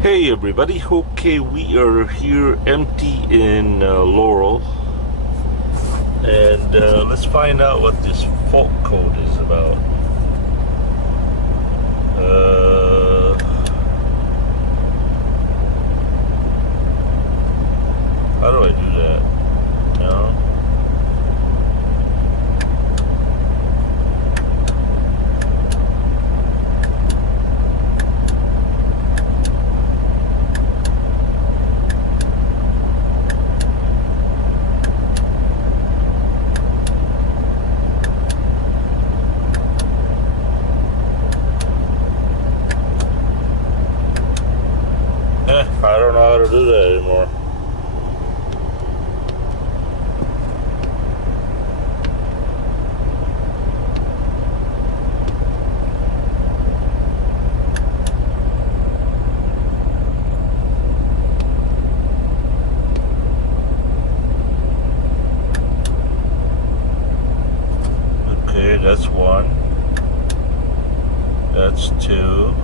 Hey everybody, okay, we are here empty in Laurel, and let's find out what this fault code is about. How do I do that? No? I don't know how to do that anymore. Okay, that's one. That's two.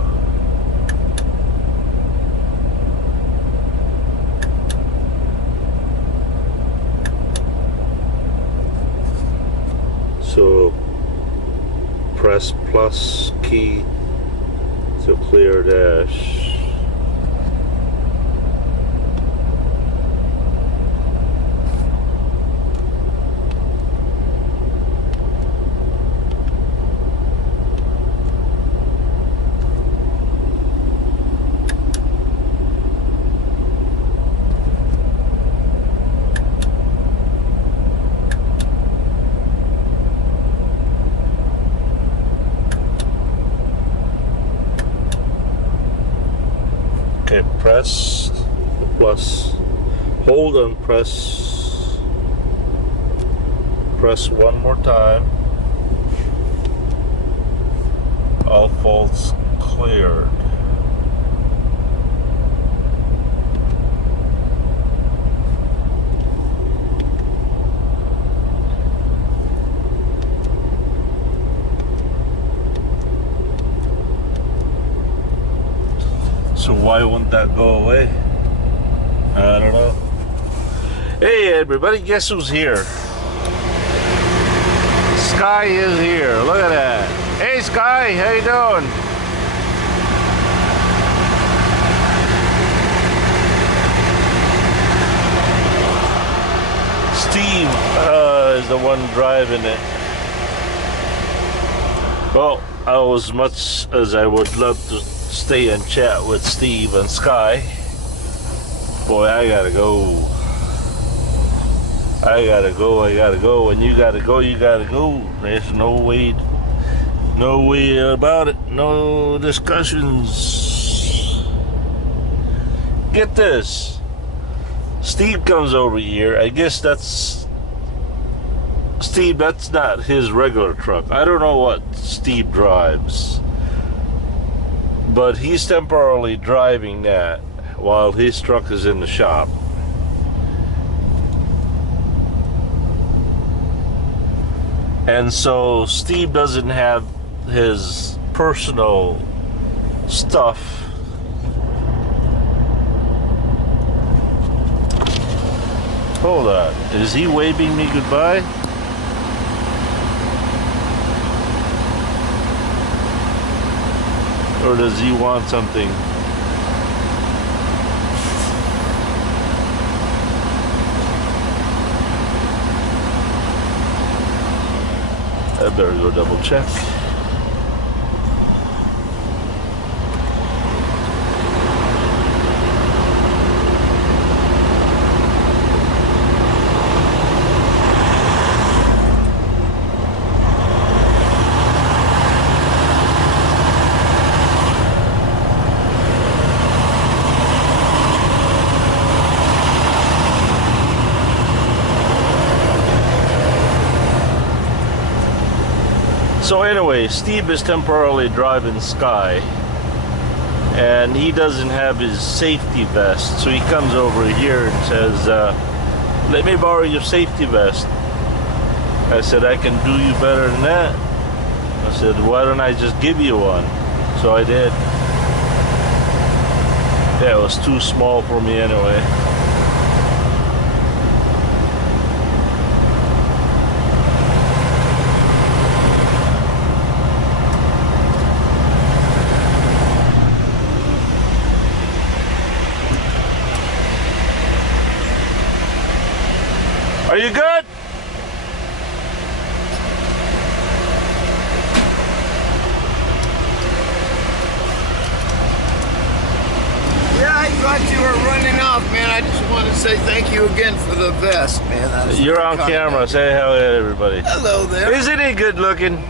So press plus key to clear dash. Okay, press the plus, hold and press one more time. All faults cleared. So why won't that go away? I don't know. Hey everybody, guess who's here? Sky is here. Look at that. Hey Sky, how you doing? Steve is the one driving it. Well, as much as I would love to stay and chat with Steve and Sky, boy, I gotta go. And you gotta go. There's no way about it. No discussions. Get this. Steve comes over here. I guess that's Steve. That's not his regular truck. I don't know what Steve drives, but he's temporarily driving that while his truck is in the shop. And so Steve doesn't have his personal stuff. Hold on, is he waving me goodbye? Or does he want something? I better go double check. So anyway, Steve is temporarily driving Sky, and he doesn't have his safety vest, so he comes over here and says, let me borrow your safety vest. I said, I can do you better than that. I said, why don't I just give you one? So I did. Yeah, it was too small for me anyway. Are you good? I thought you were running off, man. I just want to say thank you again for the vest, man. You're on camera. Say hello to everybody. Hello there. Isn't he good looking?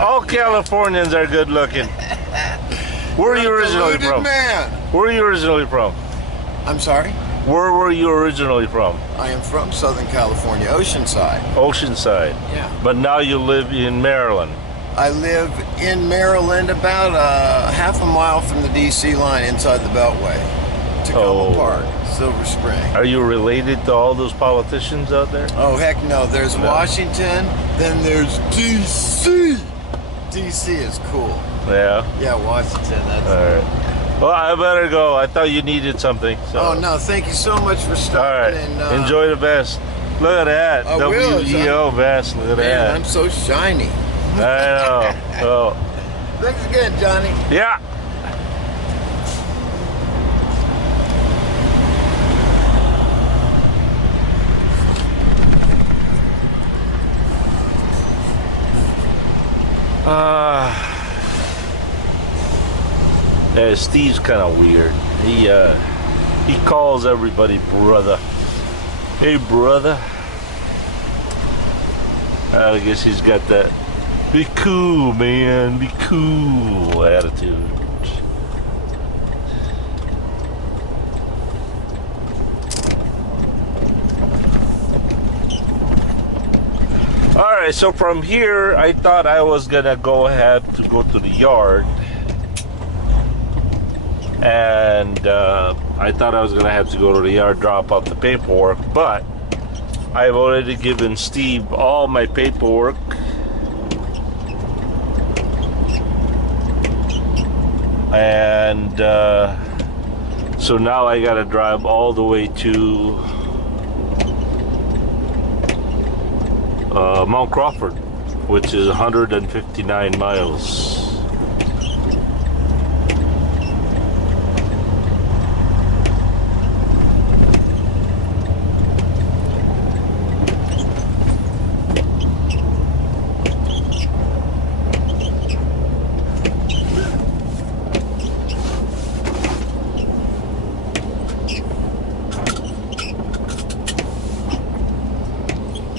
All Californians are good looking. Where are you originally from? Man. Where are you originally from? I'm sorry? Where were you originally from? I am from Southern California, Oceanside. Oceanside. Yeah. But now you live in Maryland. I live in Maryland, about half a mile from the D.C. line inside the Beltway. Tacoma Park, Silver Spring. Are you related to all those politicians out there? Oh, heck no. There's Washington, then there's D.C. D.C. is cool. Yeah? Yeah, Washington. That's all right. Well, I better go. I thought you needed something. So. Oh, no. Thank you so much for stopping. All right. And, enjoy the vest. Look at that. I will, WEO vest. Look at man, that. I'm so shiny. I know. Oh. Thanks again, Johnny. Yeah. Yeah, Steve's kind of weird. He calls everybody brother. Hey, brother. I guess he's got that be cool, man, be cool attitude. Alright, so from here, I thought I was gonna go ahead to go to the yard. And I thought I was gonna have to go to the yard, drop off the paperwork, but I've already given Steve all my paperwork. And so now I gotta drive all the way to Mount Crawford, which is 159 miles.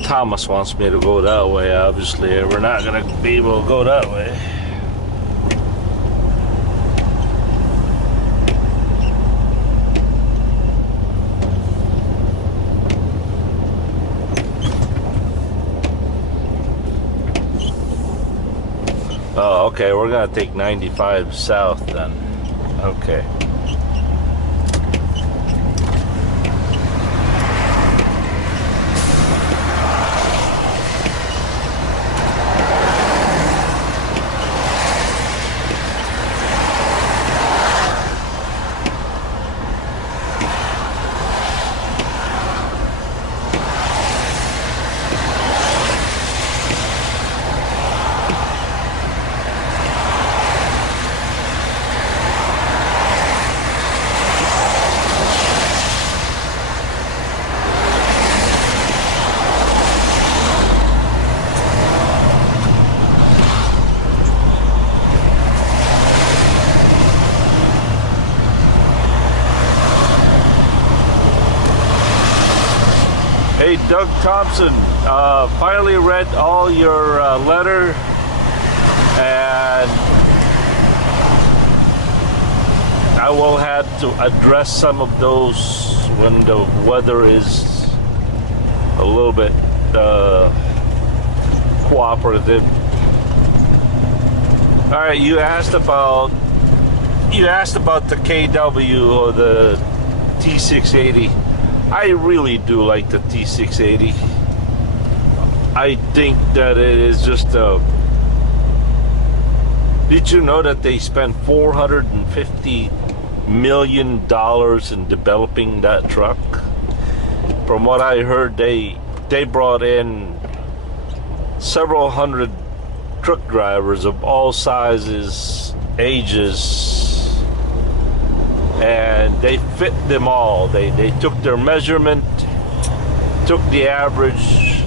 Thomas wants me to go that way. Obviously, we're not gonna be able to go that way. Oh, okay, we're gonna take 95 south then. Okay. Hey, Doug Thompson, finally read all your letter, and I will have to address some of those when the weather is a little bit cooperative. All right, you asked about the KW or the T680. I really do like the T680. I think that it is just a... Did you know that they spent $450 million in developing that truck. From what I heard, they brought in several hundred truck drivers of all sizes, ages, and they fit them all. They took their measurement, took the average,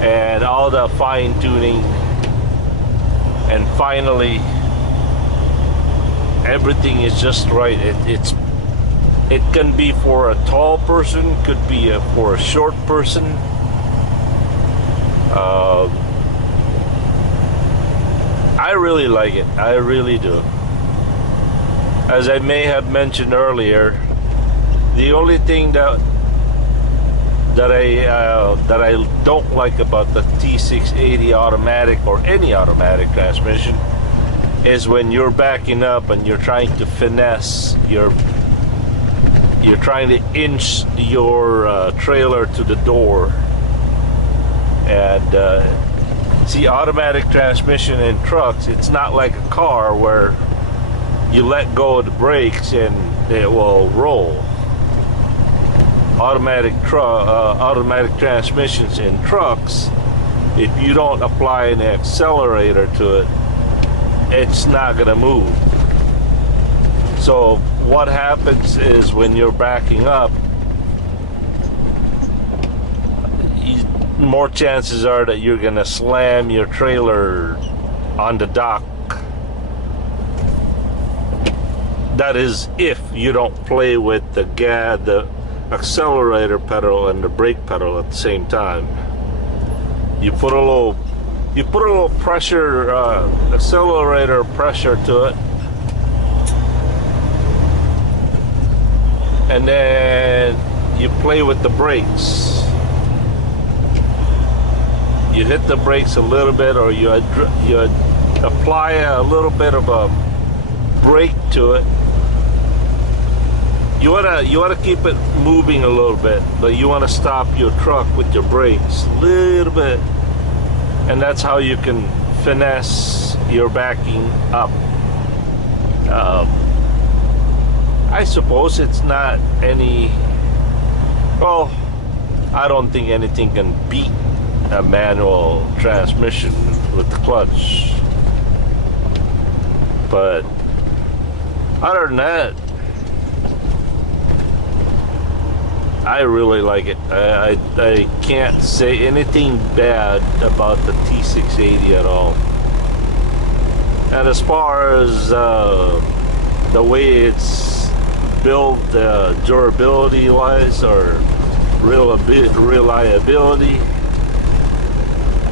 and all the fine tuning, and finally everything is just right. It can be for a tall person, could be for a short person. I really like it. I really do. As I may have mentioned earlier, the only thing that I don't like about the T680 automatic or any automatic transmission is when you're backing up and you're trying to finesse, you're trying to inch your trailer to the door. And see, automatic transmission in trucks, it's not like a car where you let go of the brakes and it will roll. Automatic transmissions in trucks, if you don't apply an accelerator to it, it's not gonna move. So what happens is when you're backing up, more chances are that you're gonna slam your trailer on the dock. That is if you don't play with the accelerator pedal and the brake pedal at the same time. You put a little pressure, accelerator pressure to it, and then you play with the brakes. You hit the brakes a little bit, or you apply a little bit of a brake to it. You wanna keep it moving a little bit, but you wanna stop your truck with your brakes a little bit, and that's how you can finesse your backing up. I suppose it's not any. Well, I don't think anything can beat a manual transmission with the clutch, but other than that, I really like it. I can't say anything bad about the T680 at all. And as far as the way it's built, durability wise or reliability,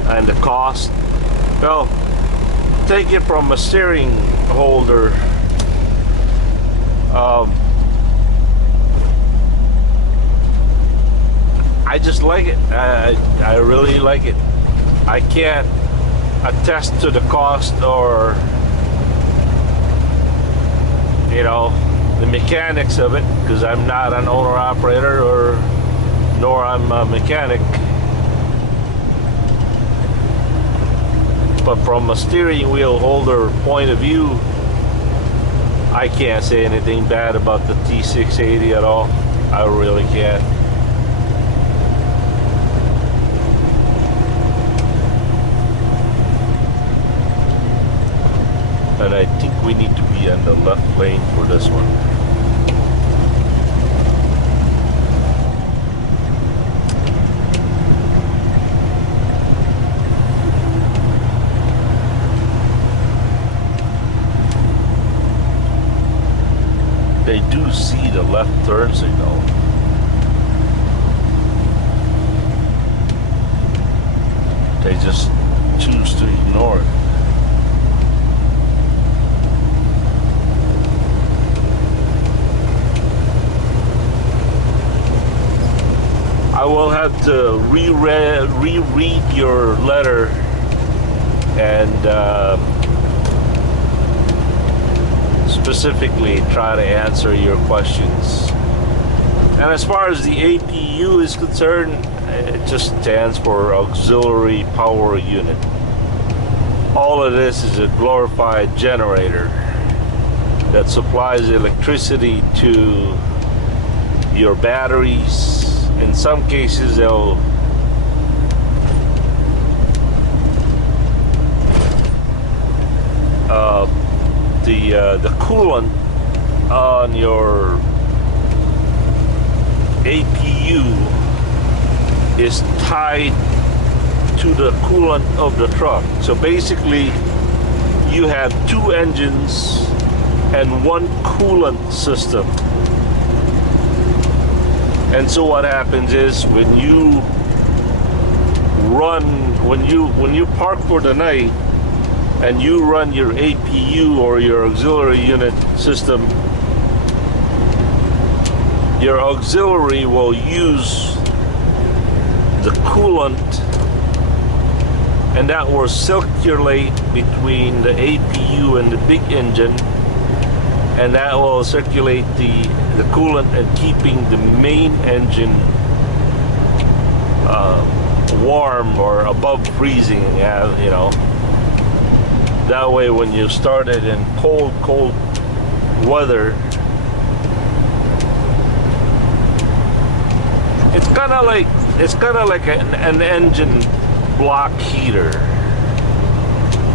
and the cost, well, take it from a steering holder. I just like it. I really like it. I can't attest to the cost or, you know, the mechanics of it, because I'm not an owner operator, or nor I'm a mechanic. But from a steering wheel holder point of view, I can't say anything bad about the T680 at all. I really can't. And I think we need to be on the left lane for this one. They do see the left turn signal. They just choose to ignore it. I will have to reread your letter and specifically try to answer your questions. And as far as the APU is concerned, it just stands for Auxiliary Power Unit. All of this is a glorified generator. that supplies electricity to your batteries. In some cases, they'll the coolant on your APU is tied to the coolant of the truck. So basically, you have two engines and one coolant system. And so what happens is when you park for the night and you run your APU or your auxiliary unit system, your auxiliary will use the coolant, and that will circulate between the APU and the big engine, and that will circulate the coolant and keeping the main engine warm or above freezing, you know. That way when you start it in cold weather, it's kind of like an engine block heater.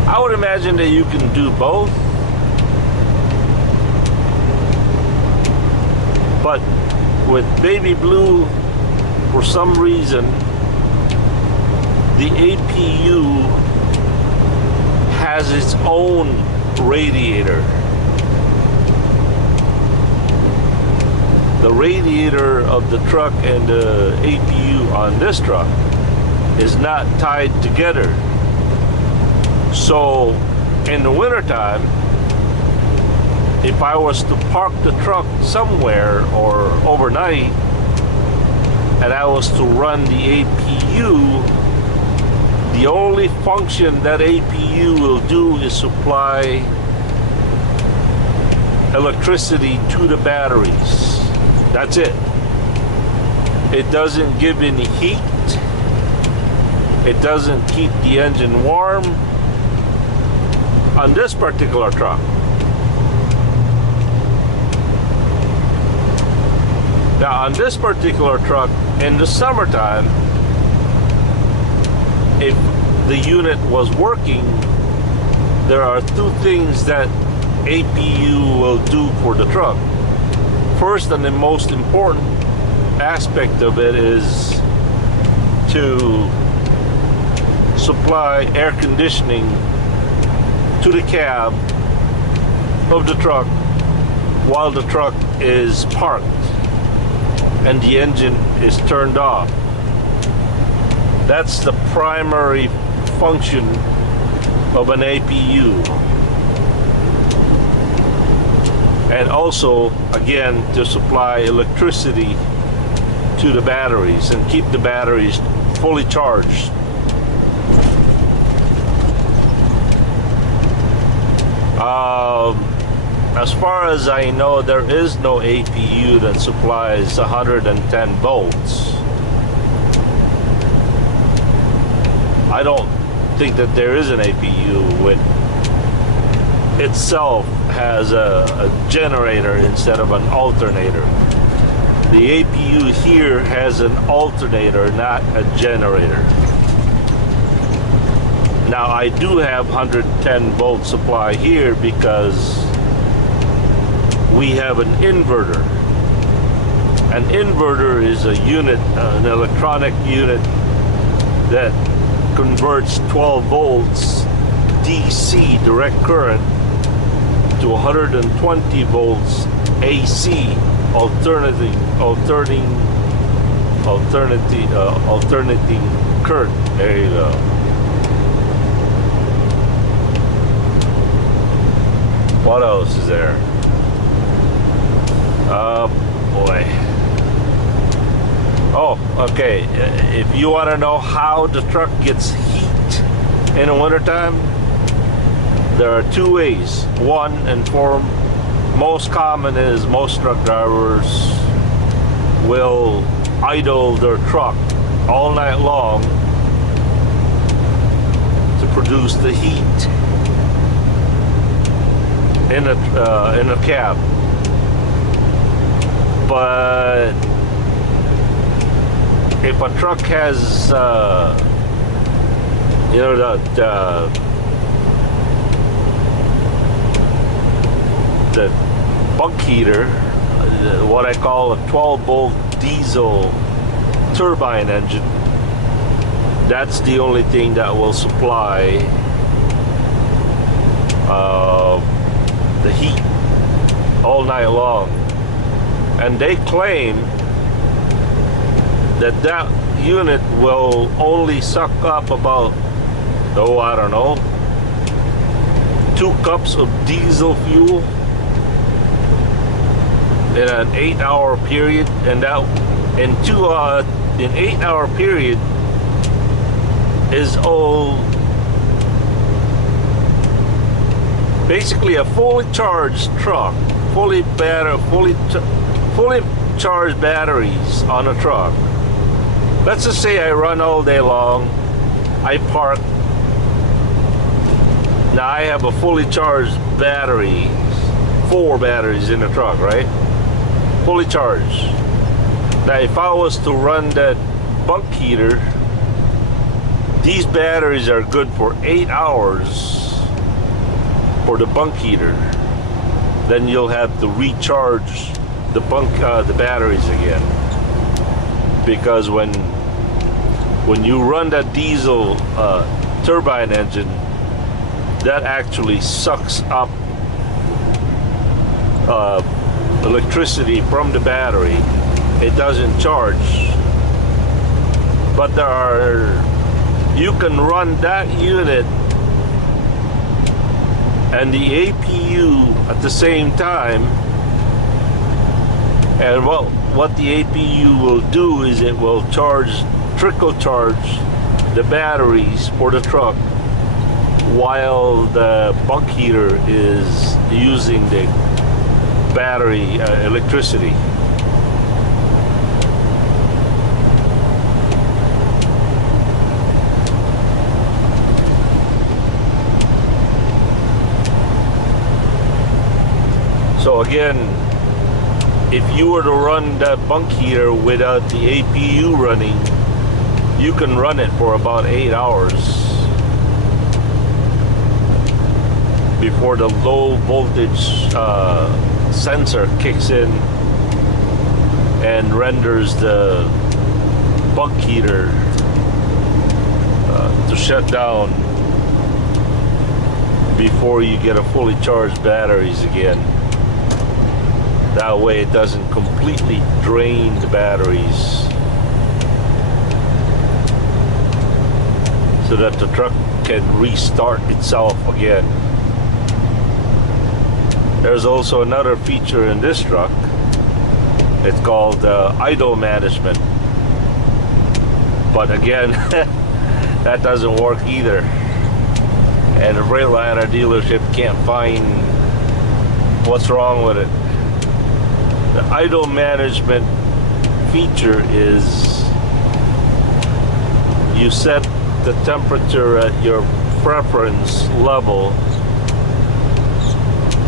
I would imagine that you can do both, but with Baby Blue, for some reason, the APU has its own radiator. The radiator of the truck and the APU on this truck is not tied together. So in the wintertime, if I was to park the truck somewhere or overnight and I was to run the APU, the only function that APU will do is supply electricity to the batteries. That's it. It doesn't give any heat. It doesn't keep the engine warm on this particular truck. Now on this particular truck, in the summertime, if the unit was working, there are two things that APU will do for the truck. First, and the most important aspect of it is to supply air conditioning to the cab of the truck while the truck is parked and the engine is turned off. That's the primary function of an APU. And also, again, to supply electricity to the batteries and keep the batteries fully charged. As far as I know, there is no APU that supplies 110 volts. I don't think that there is an APU with itself has a generator instead of an alternator. The APU here has an alternator, not a generator. Now I do have 110 volt supply here because we have an inverter. An inverter is a unit, an electronic unit that converts 12 volts DC direct current to 120 volts AC alternating current. There you go. What else is there? Boy. Oh, okay. If you want to know how the truck gets heat in the wintertime, there are two ways. One, and for most common, is most truck drivers will idle their truck all night long to produce the heat. in a cab. But if a truck has you know, the bunk heater, what I call a 12-volt diesel turbine engine, that's the only thing that will supply the heat all night long. And they claim that that unit will only suck up about, oh, I don't know, 2 cups of diesel fuel in an 8-hour period, and that in 8-hour period is all basically a fully charged truck, fully charged batteries on a truck. Let's just say I run all day long, I park. Now I have a fully charged battery, 4 batteries in the truck, right? Fully charged. Now if I was to run that bunk heater, these batteries are good for 8 hours for the bunk heater. Then you'll have to recharge the batteries again, because when you run that diesel turbine engine, that actually sucks up electricity from the battery. It doesn't charge, but you can run that unit and the APU at the same time, and what the APU will do is it will trickle charge the batteries for the truck while the bunk heater is using the battery electricity. So again, if you were to run that bunk heater without the APU running, you can run it for about 8 hours before the low voltage sensor kicks in and renders the bunk heater to shut down before you get a fully charged batteries again. That way it doesn't completely drain the batteries, so that the truck can restart itself again. There's also another feature in this truck. It's called idle management. But again, that doesn't work either. And the Freightliner dealership can't find what's wrong with it. The idle management feature is you set the temperature at your preference level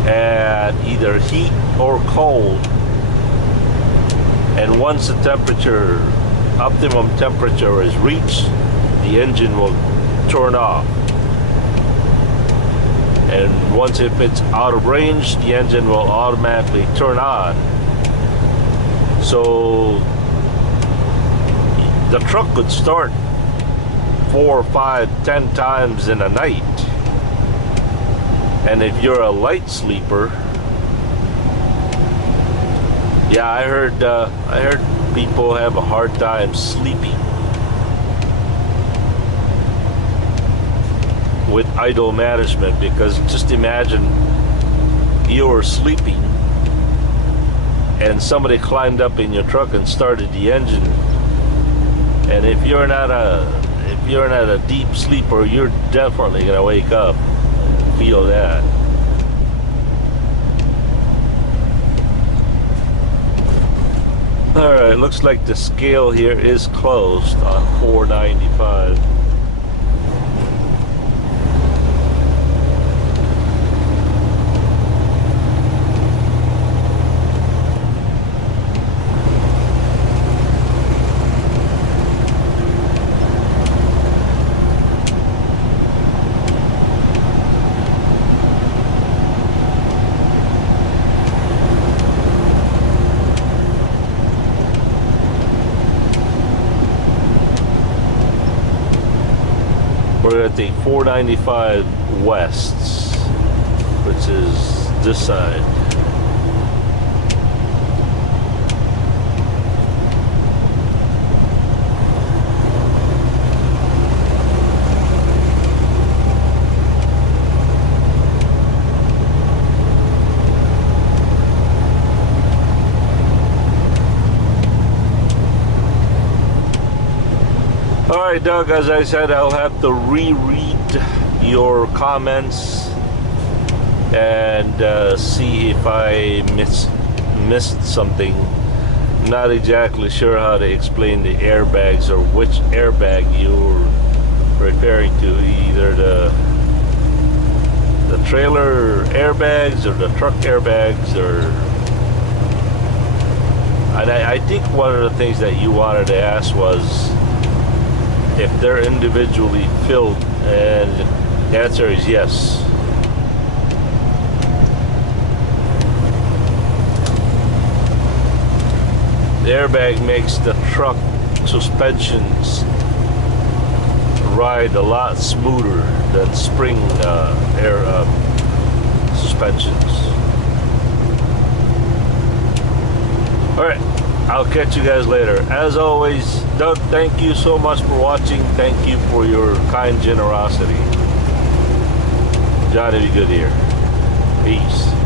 at either heat or cold, and once the optimum temperature is reached, the engine will turn off, and once if it's out of range, the engine will automatically turn on. So the truck could start 4, 5, 10 times in a night. And if you're a light sleeper, yeah, I heard people have a hard time sleeping with idle management, because just imagine you're sleeping and somebody climbed up in your truck and started the engine, and if you're not a deep sleeper, you're definitely gonna wake up and feel that. Alright, looks like the scale here is closed on 495. take 495 west, which is this side. Alright, Doug, as I said, I'll have to reread your comments and see if I missed something. Not exactly sure how to explain the airbags or which airbag you're referring to, either the trailer airbags or the truck airbags, or and I think one of the things that you wanted to ask was if they're individually filled, and the answer is yes. The airbag makes the truck suspensions ride a lot smoother than spring air suspensions. Alright, I'll catch you guys later. As always, Doug, thank you so much for watching. Thank you for your kind generosity. Johnny, be good here. Peace.